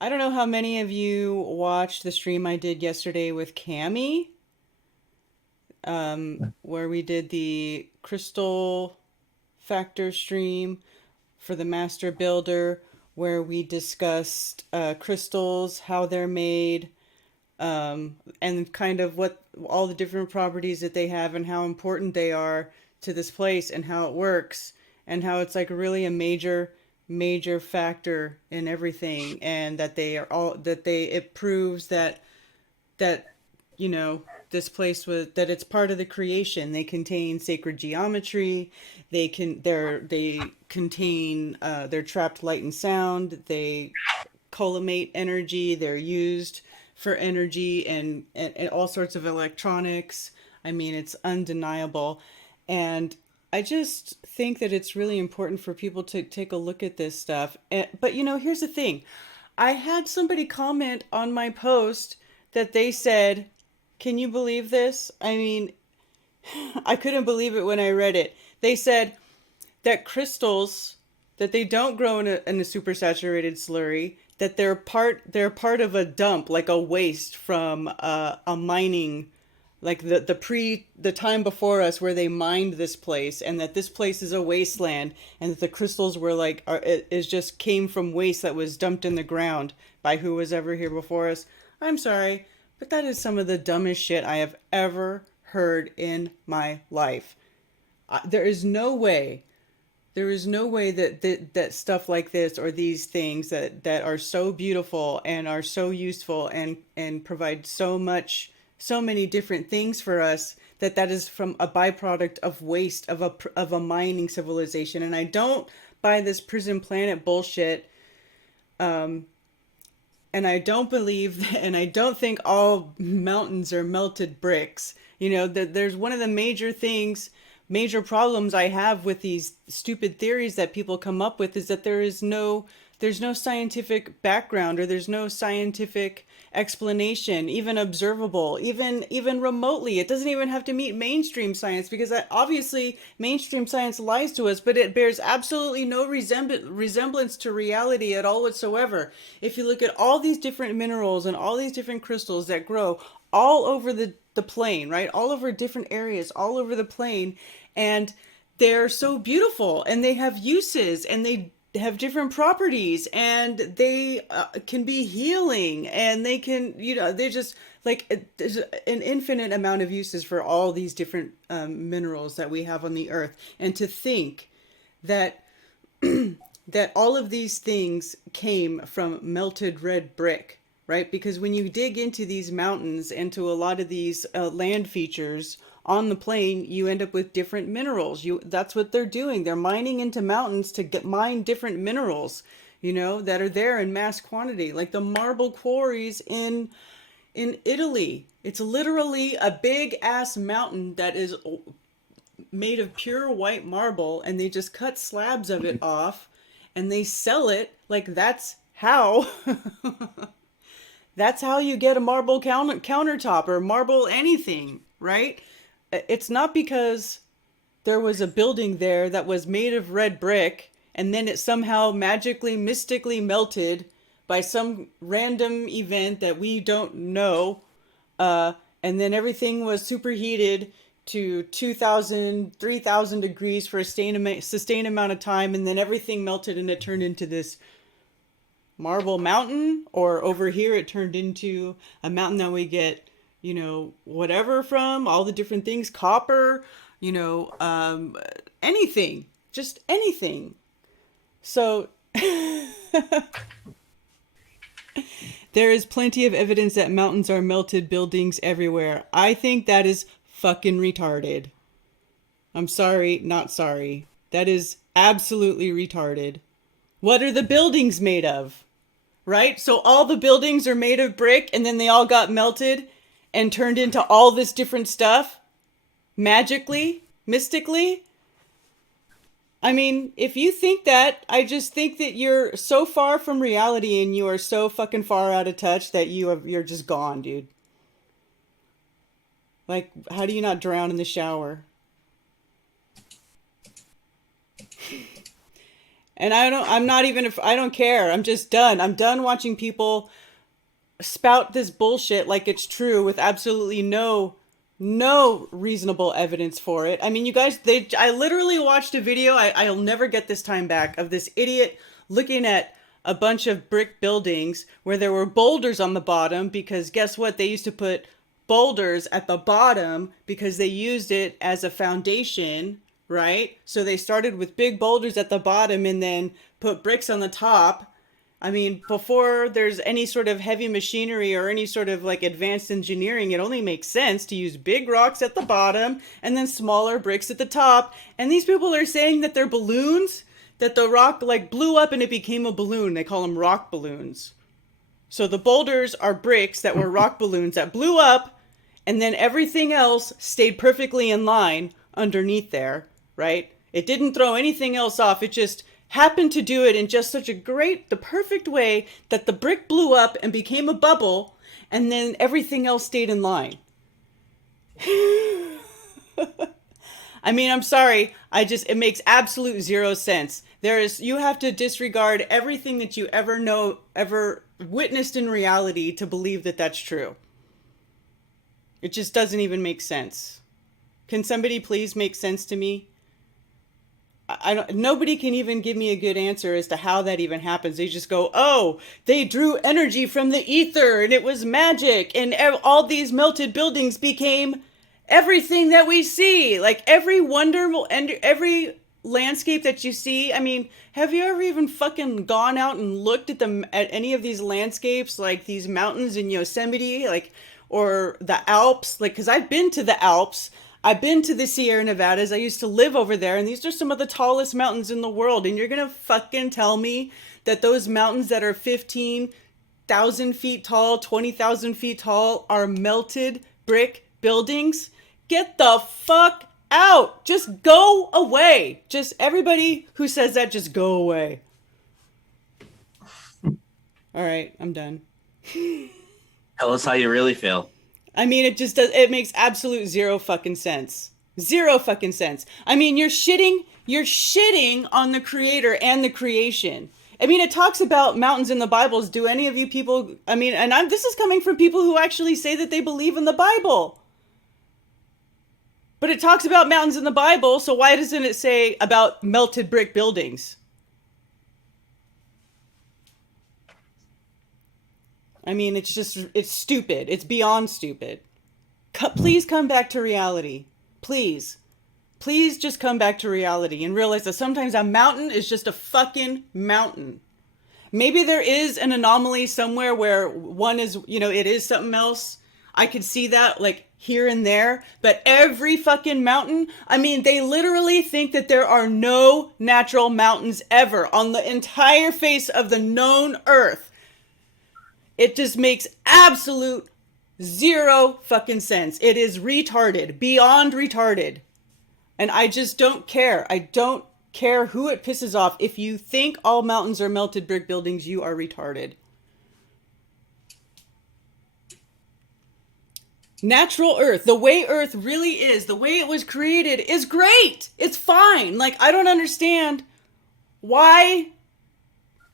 I don't know how many of you watched the stream I did yesterday with Cami, where we did the crystal factor stream for the master builder, where we discussed crystals, how they're made, and kind of what all the different properties that they have and how important they are to this place and how it works and how it's like really a major factor in everything, and that they are all that they it proves that you know this place was that it's part of the creation. They contain sacred geometry. They contain they're trapped light and sound. They collimate energy. They're used for energy and all sorts of electronics. I mean, it's undeniable. And I just think that it's really important for people to take a look at this stuff. But here's the thing. I had somebody comment on my post that they said, "Can you believe this?" I mean, I couldn't believe it when I read it. They said that crystals that they don't grow in a supersaturated slurry, that they're part of a dump, like a waste from a mining, like the time before us where they mined this place, and that this place is a wasteland, and that the crystals were like it is just came from waste that was dumped in the ground by who was ever here before us. I'm sorry, but that is some of the dumbest shit I have ever heard in my life. There is no way that stuff like this, or these things that are so beautiful and are so useful and provide so many different things for us, that is from a byproduct of waste of a mining civilization. And I don't buy this prison planet bullshit. And I don't believe and I don't think all mountains are melted bricks. That there's one of the major problems I have with these stupid theories that people come up with, is that there's no scientific background, or there's no scientific explanation, even observable, even remotely. It doesn't even have to meet mainstream science, because obviously mainstream science lies to us, but it bears absolutely no resemblance to reality at all whatsoever. If you look at all these different minerals and all these different crystals that grow all over the plane, right? All over different areas, all over the plane, and they're so beautiful, and they have uses, and they have different properties, and they can be healing, and they can, they're just like, there's an infinite amount of uses for all these different minerals that we have on the earth. And to think that that all of these things came from melted red brick, right? Because when you dig into these mountains, into a lot of these land features on the plane, you end up with different minerals. That's what they're doing. They're mining into mountains to mine different minerals, that are there in mass quantity, like the marble quarries in Italy. It's literally a big ass mountain that is made of pure white marble, and they just cut slabs of it off and they sell it. Like, that's how you get a marble countertop or marble anything, right? It's not because there was a building there that was made of red brick and then it somehow magically, mystically melted by some random event that we don't know. And then everything was superheated to 2,000, 3,000 degrees for a sustained amount of time. And then everything melted and it turned into this marble mountain. Or over here, it turned into a mountain that we get, whatever from, all the different things, copper, anything, just anything. So there is plenty of evidence that mountains are melted buildings everywhere. I think that is fucking retarded. I'm sorry, not sorry. That is absolutely retarded. What are the buildings made of? Right? So all the buildings are made of brick, and then they all got melted and turned into all this different stuff magically, mystically. I mean, if you think that, I just think that you're so far from reality, and you are so fucking far out of touch that you're just gone, dude. Like, how do you not drown in the shower? And I'm not even, if I don't care. I'm just done. I'm done watching people spout this bullshit like it's true with absolutely no reasonable evidence for it. I mean, you guys, I literally watched a video, I'll never get this time back, of this idiot looking at a bunch of brick buildings where there were boulders on the bottom, because guess what? They used to put boulders at the bottom because they used it as a foundation, right? So they started with big boulders at the bottom and then put bricks on the top. I mean, before there's any sort of heavy machinery or any sort of like advanced engineering, it only makes sense to use big rocks at the bottom and then smaller bricks at the top. And these people are saying that they're balloons, that the rock like blew up and it became a balloon. They call them rock balloons. So the boulders are bricks that were rock balloons that blew up, and then everything else stayed perfectly in line underneath there, right? It didn't throw anything else off. It just happened to do it in just such a the perfect way that the brick blew up and became a bubble, and then everything else stayed in line. I mean, I'm sorry. It makes absolute zero sense. You have to disregard everything that you ever witnessed in reality to believe that that's true. It just doesn't even make sense. Can somebody please make sense to me? Nobody can even give me a good answer as to how that even happens. They just go, oh, they drew energy from the ether and it was magic and all these melted buildings became everything that we see. Like every wonderful and every landscape that you see. I mean, have you ever even fucking gone out and looked at any of these landscapes, like these mountains in Yosemite, like, or the Alps? Like, because I've been to the Alps. I've been to the Sierra Nevadas. I used to live over there, and these are some of the tallest mountains in the world. And you're going to fucking tell me that those mountains that are 15,000 feet tall, 20,000 feet tall are melted brick buildings? Get the fuck out. Just go away. Just everybody who says that, just go away. All right, I'm done. Tell us how you really feel. I mean, it makes absolute zero fucking sense. Zero fucking sense. I mean, you're shitting on the creator and the creation. I mean, it talks about mountains in the Bibles. Do any of you people, I mean, and this is coming from people who actually say that they believe in the Bible. But it talks about mountains in the Bible, so why doesn't it say about melted brick buildings? I mean, it's stupid. It's beyond stupid. Please come back to reality. Please. Please just come back to reality and realize that sometimes a mountain is just a fucking mountain. Maybe there is an anomaly somewhere where one is, it is something else. I could see that, like, here and there. But every fucking mountain, I mean, they literally think that there are no natural mountains ever on the entire face of the known earth. It just makes absolute zero fucking sense. It is retarded, beyond retarded. And I just don't care. I don't care who it pisses off. If you think all mountains are melted brick buildings, you are retarded. Natural Earth, the way Earth really is, the way it was created is great. It's fine. Like, I don't understand why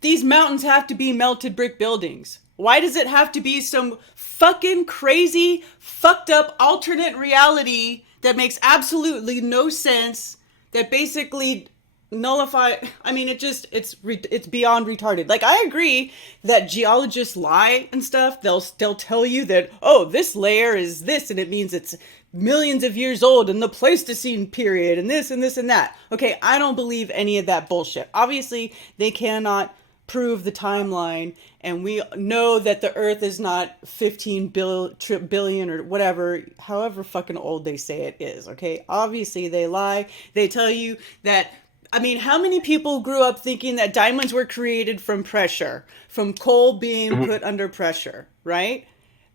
these mountains have to be melted brick buildings. Why does it have to be some fucking crazy, fucked up alternate reality that makes absolutely no sense, that basically I mean, it's beyond retarded. Like, I agree that geologists lie and stuff. They'll tell you that, oh, this layer is this, and it means it's millions of years old in the Pleistocene period, and this and this and that. Okay, I don't believe any of that bullshit. Obviously, they cannot prove the timeline, and we know that the Earth is not 15 billion or whatever, however fucking old they say it is, okay? Obviously, they lie. They tell you that, I mean, how many people grew up thinking that diamonds were created from pressure, from coal being put under pressure, right?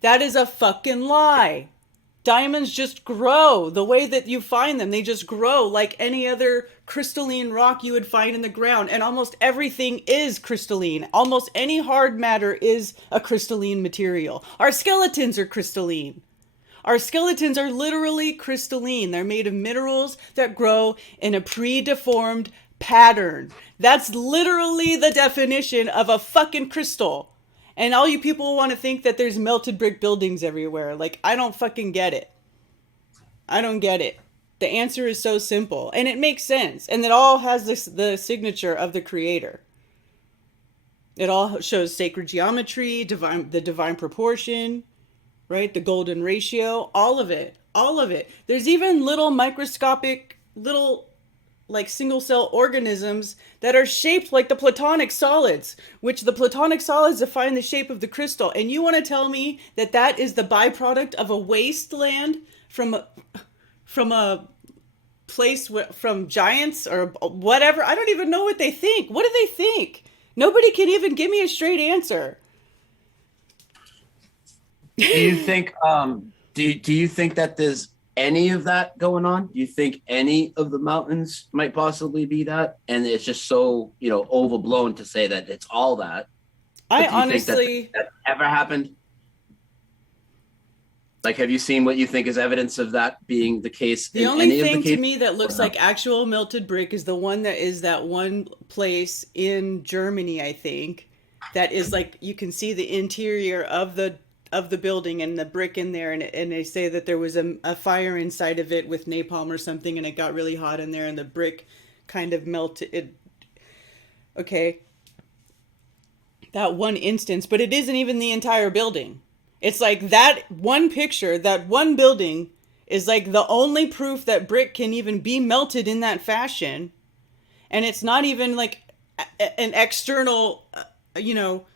That is a fucking lie. Diamonds just grow the way that you find them. They just grow like any other crystalline rock you would find in the ground. And almost everything is crystalline. Almost any hard matter is a crystalline material. Our skeletons are crystalline. Our skeletons are literally crystalline. They're made of minerals that grow in a pre-deformed pattern. That's literally the definition of a fucking crystal. And all you people want to think that there's melted brick buildings everywhere. Like, I don't fucking get it. I don't get it. The answer is so simple and it makes sense. And it all has the signature of the creator. It all shows sacred geometry, the divine proportion, right? The golden ratio, all of it. All of it. There's even little microscopic, little like single cell organisms that are shaped like the platonic solids, which the platonic solids define the shape of the crystal. And you want to tell me that that is the byproduct of a wasteland from a place from giants or whatever? I don't even know what they think. What do they think? Nobody can even give me a straight answer. Do you think do you think that there's any of that going on? Do you think any of the mountains might possibly be that? And it's just so, overblown to say that it's all that. I But do you think honestly, that ever happened? Like, have you seen what you think is evidence of that being the case the in only any of the thing to cases? me that Or looks no? like actual melted brick is the one that is that one place in Germany, I think, that is like you can see the interior of the building and the brick in there, and they say that there was a fire inside of it with napalm or something, and it got really hot in there, and the brick kind of melted. Okay, that one instance, but it isn't even the entire building. It's like that one picture, that one building is like the only proof that brick can even be melted in that fashion. And it's not even like an external, you know,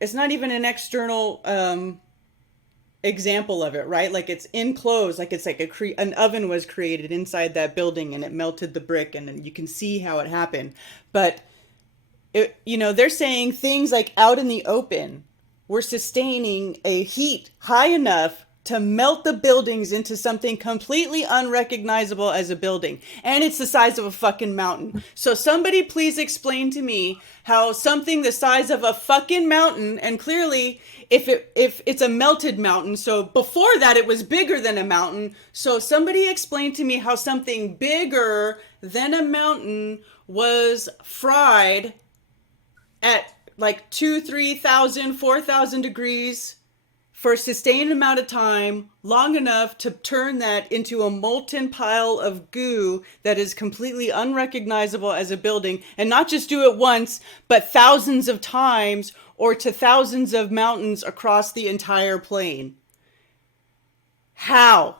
it's not even an external example of it, right? Like it's enclosed, like it's like an oven was created inside that building and it melted the brick and you can see how it happened. But they're saying things like out in the open, we're sustaining a heat high enough to melt the buildings into something completely unrecognizable as a building. And it's the size of a fucking mountain. So somebody please explain to me how something the size of a fucking mountain, and clearly if it's a melted mountain, so before that it was bigger than a mountain. So somebody explain to me how something bigger than a mountain was fried at like 2, 3,000, 4,000 degrees for a sustained amount of time, long enough to turn that into a molten pile of goo that is completely unrecognizable as a building, and not just do it once, but thousands of times or to thousands of mountains across the entire plane. How?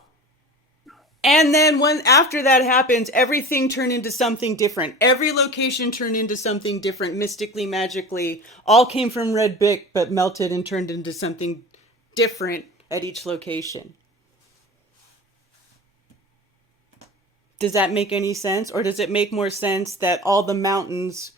And then when after that happens, everything turned into something different. Every location turned into something different, mystically, magically. All came from red brick, but melted and turned into something different at each location. Does that make any sense? Or does it make more sense that all the mountains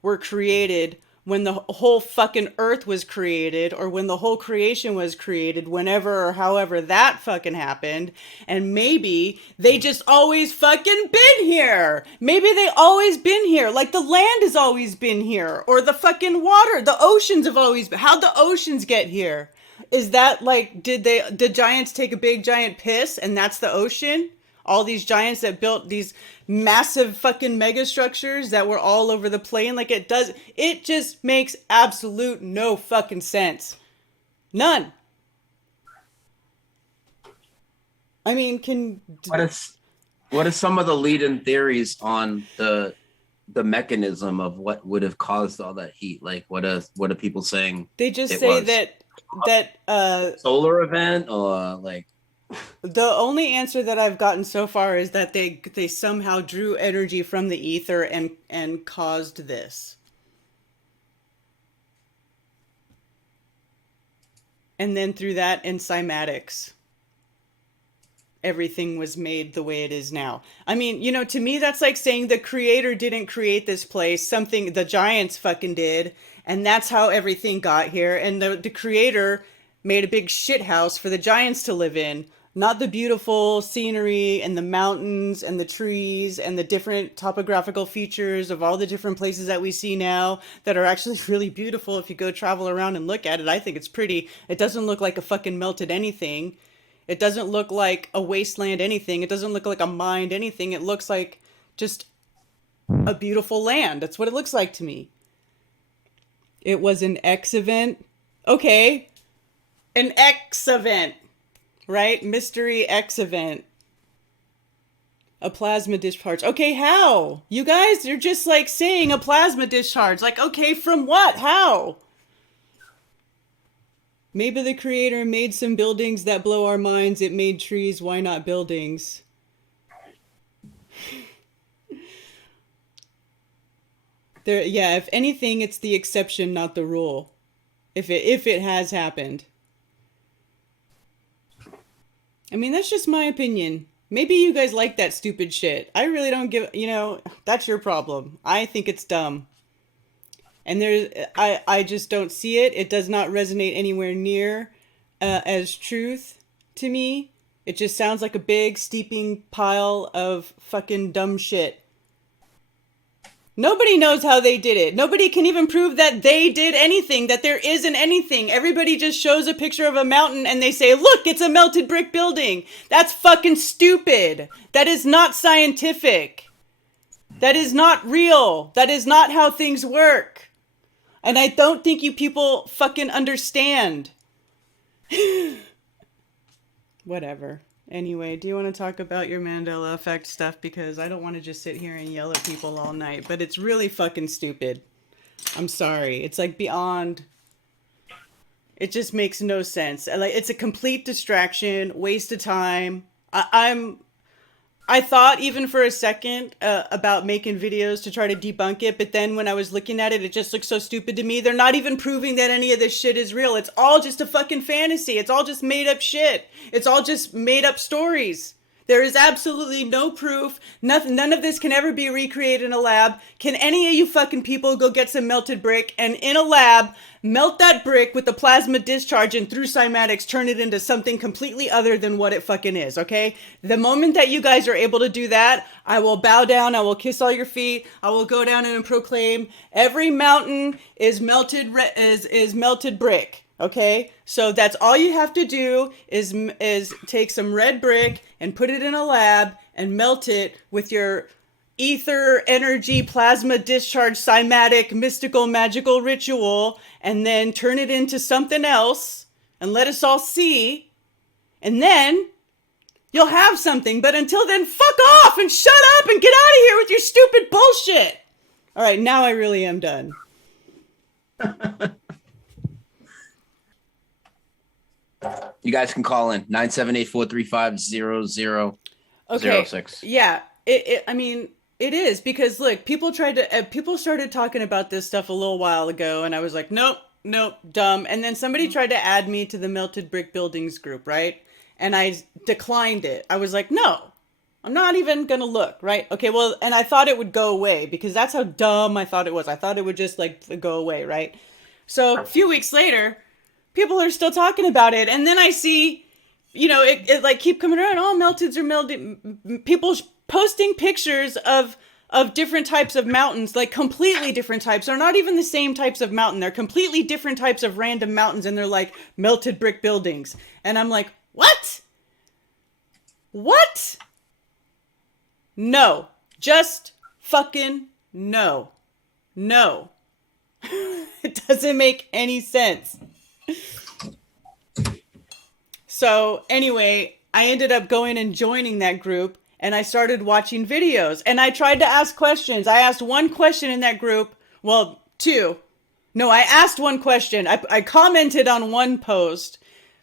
were created when the whole fucking earth was created, or when the whole creation was created, whenever or however that fucking happened, and maybe they just always fucking been here. Maybe they always been here, like the land has always been here, or the fucking water, the oceans have always been. How'd the oceans get here? Is that like, did giants take a big giant piss and that's the ocean? All these giants that built these massive fucking mega structures that were all over the plane. Like it just makes absolute no fucking sense. None. I mean, What is some of the lead-in theories on the mechanism of what would have caused all that heat? Like what are people saying they just it say was? that Solar event, or like the only answer that I've gotten so far is that they somehow drew energy from the ether and caused this. And then through that and cymatics, everything was made the way it is now. I mean, to me, that's like saying the creator didn't create this place. Something the giants fucking did. And that's how everything got here. And the creator made a big shit house for the giants to live in. Not the beautiful scenery and the mountains and the trees and the different topographical features of all the different places that we see now that are actually really beautiful if you go travel around and look at it. I think it's pretty. It doesn't look like a fucking melted anything. It doesn't look like a wasteland anything. It doesn't look like a mined anything. It looks like just a beautiful land. That's what it looks like to me. It was an X event. Okay, an X event, right? Mystery X event. A plasma discharge. Okay, how? You guys, you're just like saying a plasma discharge. Like, okay, from what? How? Maybe the creator made some buildings that blow our minds. It made trees. Why not buildings? There, yeah, if anything, it's the exception, not the rule. If it has happened. I mean, that's just my opinion. Maybe you guys like that stupid shit. I really don't give, that's your problem. I think it's dumb. And I just don't see it. It does not resonate anywhere near as truth to me. It just sounds like a big steeping pile of fucking dumb shit. Nobody knows how they did it. Nobody can even prove that they did anything, that there isn't anything. Everybody just shows a picture of a mountain and they say, look, it's a melted brick building. That's fucking stupid. That is not scientific. That is not real. That is not how things work. And I don't think you people fucking understand. Whatever. Anyway, do you want to talk about your Mandela effect stuff? Because I don't want to just sit here and yell at people all night. But it's really fucking stupid. I'm sorry. It's like beyond... It just makes no sense. Like, it's a complete distraction, waste of time. I thought even for a second about making videos to try to debunk it, but then when I was looking at it, it just looks so stupid to me. They're not even proving that any of this shit is real. It's all just a fucking fantasy. It's all just made up shit. It's all just made up stories. There is absolutely no proof. Nothing. None of this can ever be recreated in a lab. Can any of you fucking people go get some melted brick and in a lab melt that brick with the plasma discharge and through cymatics turn it into something completely other than what it fucking is, okay? The moment that you guys are able to do that, I will bow down, I will kiss all your feet, I will go down and proclaim every mountain is melted is melted brick. Okay, so that's all you have to do is take some red brick and put it in a lab and melt it with your ether energy plasma discharge cymatic mystical magical ritual and then turn it into something else and let us all see, and then you'll have something. But until then, fuck off and shut up and get out of here with your stupid bullshit. All right, now I really am done. You guys can call in 978-435-0006. Okay. Yeah. I mean, it is because look, people started talking about this stuff a little while ago, and I was like, nope, dumb. And then somebody tried to add me to the Melted Brick Buildings group, right? And I declined it. I was like, no, I'm not even gonna look, right? Okay, well, and I thought it would go away because that's how dumb I thought it was. I thought it would just like go away, right? So a few weeks later, people are still talking about it. And then I see, it like keep coming around. Oh, melteds are melted. People posting pictures of different types of mountains, like completely different types. They're not even the same types of mountain. They're completely different types of random mountains. And they're like melted brick buildings. And I'm like, what? What? No. Just fucking no. No. It doesn't make any sense. So anyway, I ended up going and joining that group, and I started watching videos, and I tried to ask questions. I asked one question in that group. Well, two. No, I asked one question. I commented on one post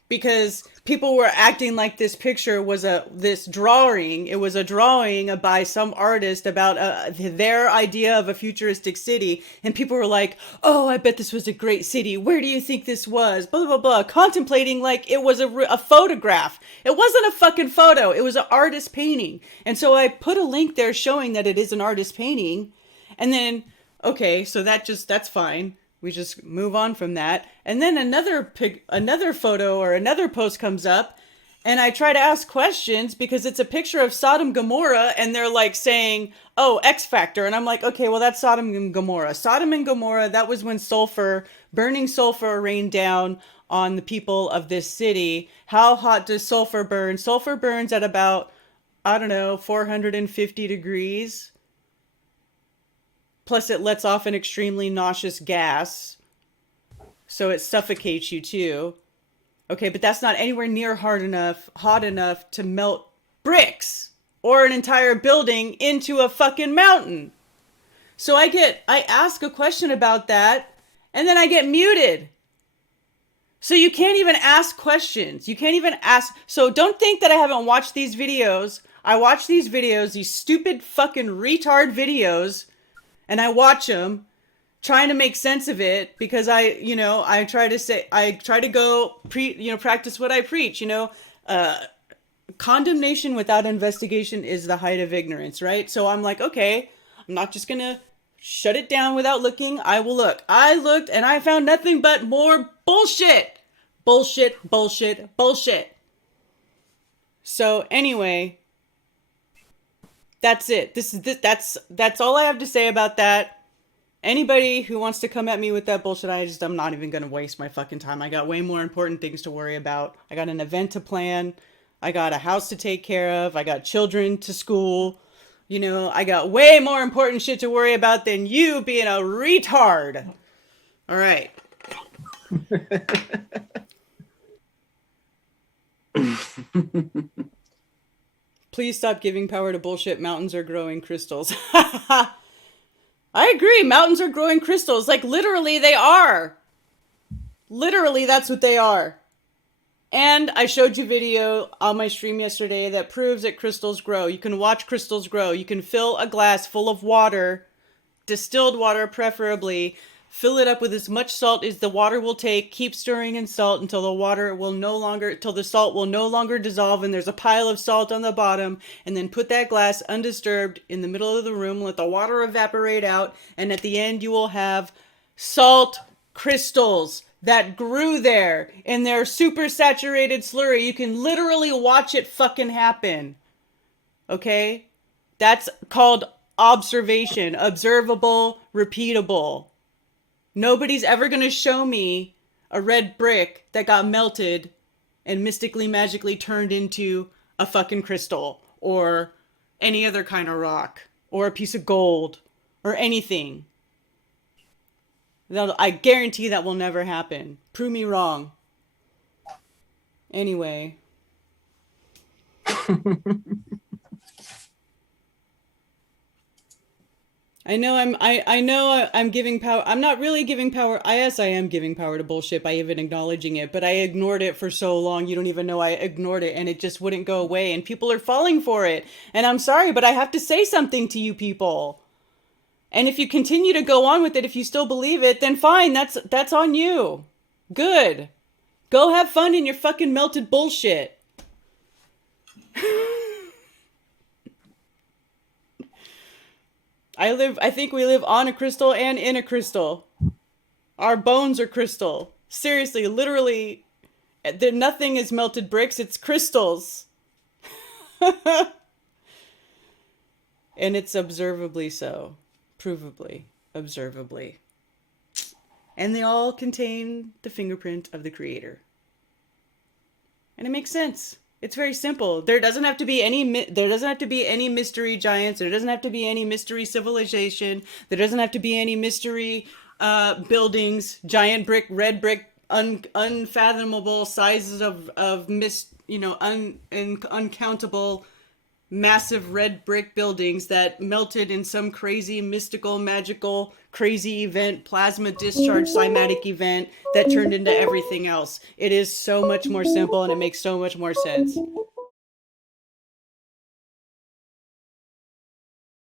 because people were acting like this picture was this drawing. It was a drawing by some artist about their idea of a futuristic city. And people were like, oh, I bet this was a great city. Where do you think this was? Blah, blah, blah. Contemplating like it was a photograph. It wasn't a fucking photo. It was an artist painting. And so I put a link there showing that it is an artist painting. And then, okay, so that's fine. We just move on from that. And then another photo or another post comes up, and I try to ask questions because it's a picture of Sodom and Gomorrah, and they're like saying, oh, X Factor. And I'm like, okay, well, that's Sodom and Gomorrah. Sodom and Gomorrah, that was when burning sulfur rained down on the people of this city. How hot does sulfur burn? Sulfur burns at about, I don't know, 450 degrees. Plus, it lets off an extremely nauseous gas, so it suffocates you too. Okay, but that's not anywhere near hot enough to melt bricks or an entire building into a fucking mountain. So I ask a question about that, and then I get muted. So you can't even ask questions. You can't even ask. So don't think that I haven't watched these videos. I watch these videos, these stupid fucking retard videos, and I watch them trying to make sense of it because I try to go practice what I preach, condemnation without investigation is the height of ignorance, right? So I'm like, okay, I'm not just going to shut it down without looking. I will look. I looked and I found nothing but more bullshit. Bullshit, bullshit, bullshit. So anyway, that's it. That's all I have to say about that. Anybody who wants to come at me with that bullshit, I'm not even going to waste my fucking time. I got way more important things to worry about. I got an event to plan. I got a house to take care of. I got children to school. I got way more important shit to worry about than you being a retard. All right. Please stop giving power to bullshit. Mountains are growing crystals. I agree. Mountains are growing crystals. Like, literally, they are. Literally, that's what they are. And I showed you video on my stream yesterday that proves that crystals grow. You can watch crystals grow. You can fill a glass full of water, distilled water preferably, fill it up with as much salt as the water will take, keep stirring in salt until the salt will no longer dissolve and there's a pile of salt on the bottom, and then put that glass undisturbed in the middle of the room, let the water evaporate out, and at the end you will have salt crystals that grew there in their super saturated slurry. You can literally watch it fucking happen. Okay? That's called observation. Observable, repeatable. Nobody's ever going to show me a red brick that got melted and mystically, magically turned into a fucking crystal or any other kind of rock or a piece of gold or anything. I guarantee that will never happen. Prove me wrong. Anyway. I know I'm giving power. I'm not really giving power. Yes, I am giving power to bullshit by even acknowledging it, but I ignored it for so long. You don't even know I ignored it, and it just wouldn't go away, and people are falling for it. And I'm sorry, but I have to say something to you people. And if you continue to go on with it, if you still believe it, then fine, that's on you. Good. Go have fun in your fucking melted bullshit. I think we live on a crystal and in a crystal. Our bones are crystal. Seriously, literally, nothing is melted bricks, it's crystals. And it's observably so. Provably. Observably. And they all contain the fingerprint of the creator. And it makes sense. It's very simple. There doesn't have to be any mystery giants. There doesn't have to be any mystery civilization. There doesn't have to be any mystery buildings, giant brick, red brick, unfathomable sizes of uncountable massive red brick buildings that melted in some crazy mystical magical crazy event, plasma discharge cymatic event that turned into everything else. It is so much more simple and it makes so much more sense.